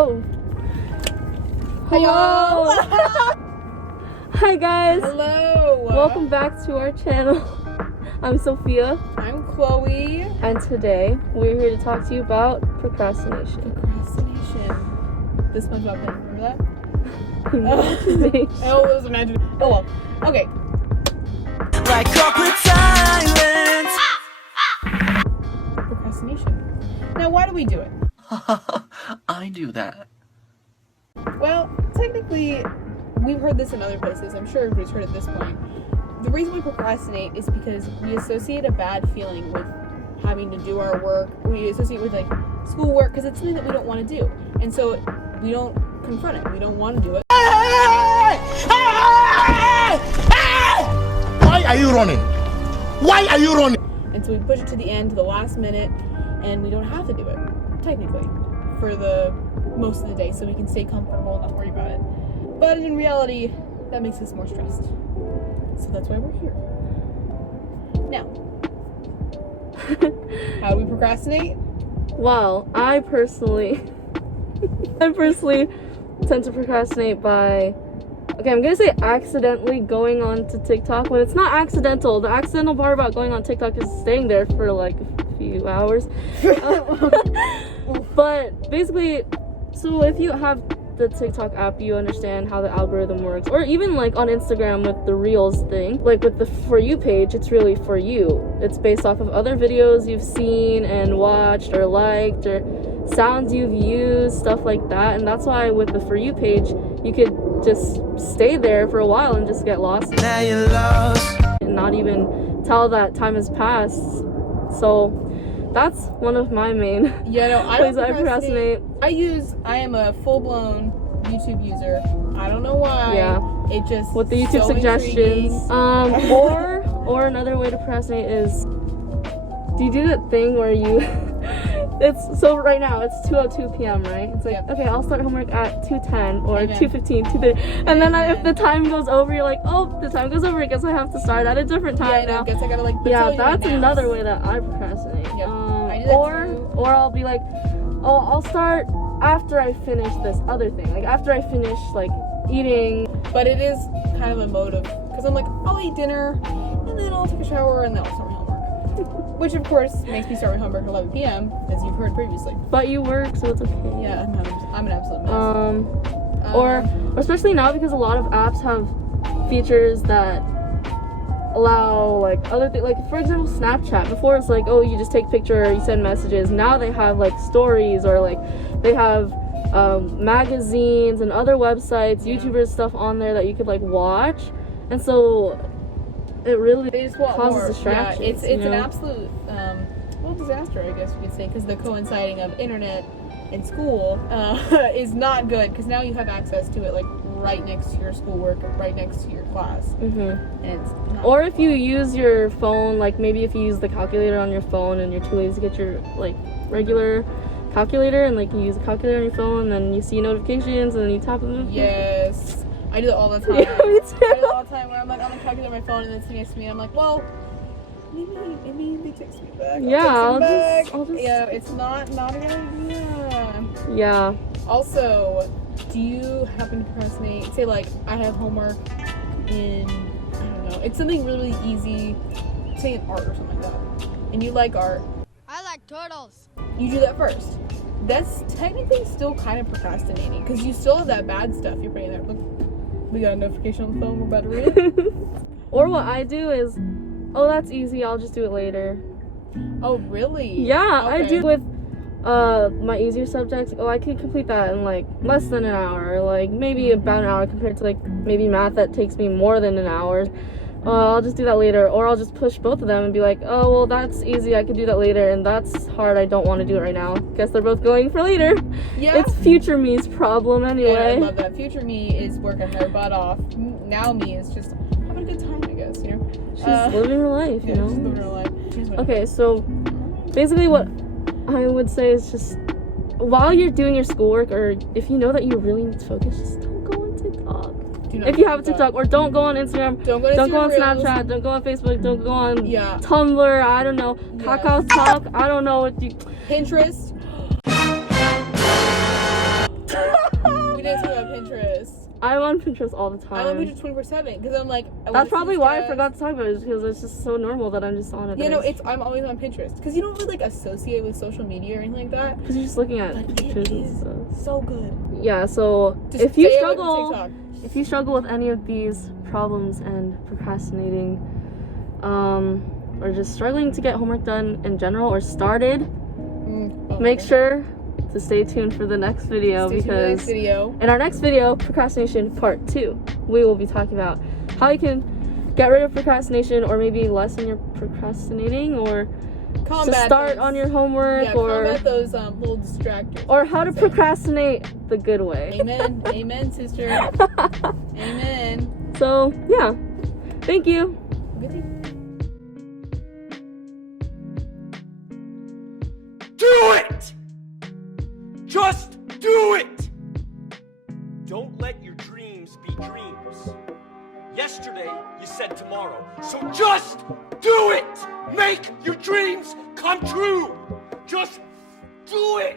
Oh. Hello. Hi guys. Hello. Welcome back to our channel. I'm Sophia. I'm Chloe. And today we're here to talk to you about procrastination. Procrastination. The SpongeBob thing. Remember that? Imagination. Oh, it was imagination. Oh well. Okay. Like corporate silence. Procrastination. Now, why do we do it? I do that. Well, technically, we've heard this in other places. I'm sure everybody's heard it at this point. The reason we procrastinate is because we associate a bad feeling with having to do our work. We associate with like schoolwork because it's something that we don't want to do, and so we don't confront it. We don't want to do it. Why are you running? Why are you running? And so we push it to the end, to the last minute, and we don't have to do it, technically, for the most of the day, so we can stay comfortable and not worry about it. But in reality, that makes us more stressed. So that's why we're here. Now, how do we procrastinate? Well, I personally tend to procrastinate by, okay, I'm gonna say accidentally going on to TikTok, but it's not accidental. The accidental part about going on TikTok is staying there for like a few hours. But basically, so if you have the TikTok app, you understand how the algorithm works, or even like on Instagram with the Reels thing, like with the For You page, it's really for you. It's based off of other videos you've seen and watched or liked, or sounds you've used, stuff like that. And that's why with the For You page, you could just stay there for a while and just get lost Now you're lost. and not even tell that time has passed. So that's one of my main ways I procrastinate. I am a full-blown YouTube user. I don't know why. Yeah. It just With the YouTube so suggestions. intriguing. Or another way to procrastinate is, do you do that thing where you it's so right now it's 2:02 p.m. right? It's like, Yep. okay, I'll start homework at 2:10 or Amen. 2:15, 2:30, and then if Amen. the time goes over, you're like, oh, the time goes over, I guess I have to start at a different time Yeah, now. I guess I gotta like. Yeah, tell you that's now. another way that I procrastinate. Yep. I do that too. Or I'll be like, oh, I'll start after I finish this other thing, like after I finish like eating. But it is kind of a motive because I'm like, I'll eat dinner and then I'll take a shower and then I'll start my homework. Which of course makes me start my homework at 11 p.m. as you've heard previously. But you work, so it's okay. Yeah, I'm an absolute mess. Or especially now because a lot of apps have features that allow like other things, like for example Snapchat. Before it's like, oh, you just take picture or you send messages. Now they have like stories, or like they have magazines and other websites, YouTubers stuff on there that you could like watch, and so it really They just want causes more. distractions. Yeah, it's you an know? absolute disaster, I guess you could say, because the coinciding of internet and school is not good, because now you have access to it like right next to your schoolwork, right next to your class. And it's not Or if you use your phone, like maybe if you use the calculator on your phone and you're too lazy to get your like regular calculator, and like you use the calculator on your phone, and then you see notifications and then you tap them. Yes, I do that all the time. Yeah, me too. I do that all the time where I'm like on the calculator on my phone and then it's next to me and I'm like, well, maybe they text me back. Yeah, I'll text I'll them back. just- Yeah, it's not a good idea. Yeah. Also, do you happen to procrastinate? Say like I have homework in, I don't know, it's something really easy, say in art or something like that, and you like art. I like turtles. You do that first. That's technically still kind of procrastinating because you still have that bad stuff you're putting there. Look, we got a notification on the phone. We're about to read it. Or what I do is, oh, that's easy, I'll just do it later. Oh, really? Yeah, I Okay. do with my easier subjects. Oh, I can complete that in like less than an hour, or like maybe about an hour compared to like maybe math that takes me more than an hour. I'll just do that later, or I'll just push both of them and be like, oh, well, that's easy, I can do that later, and that's hard, I don't want to do it right now. Guess they're both going for later. Yeah. It's future me's problem Yeah, I anyway. love that. Future me is working her butt off. Now me is just having a good time, I guess, you know? She's living her life, Yeah, you know? she's living her life. She's winning. Okay, so basically what I would say is just while you're doing your schoolwork, or if you know that you really need to focus, just don't go on TikTok. Do not If you do have a TikTok, or don't go on Instagram, Don't go to don't go on Instagram Reels. Snapchat, don't go on Facebook, don't go on Yeah. Tumblr, I don't know, Yes. Kakao Talk, I don't know what you... Pinterest. I'm on Pinterest all the time. I'm on Pinterest 24/7 because I'm like. That's probably why I forgot to talk about it, because it's just so normal that I'm just on it. You know, I'm always on Pinterest because you don't really like associate with social media or anything like that. Because you're just looking at But pictures it and is stuff. so good. Yeah, so Just if you stay away from struggle, TikTok. with any of these problems and procrastinating, or just struggling to get homework done in general or started, make sure to stay tuned for the next video, because in our next video, procrastination part 2, we will be talking about how you can get rid of procrastination, or maybe lessen your procrastinating, or to start on your homework, or combat those little distractors, or how to procrastinate the good way. Amen. Amen, sister. Amen. So yeah, thank you. Good thing. Do it! Just do it! Don't let your dreams be dreams. Yesterday, you said tomorrow. So just do it! Make your dreams come true! Just do it!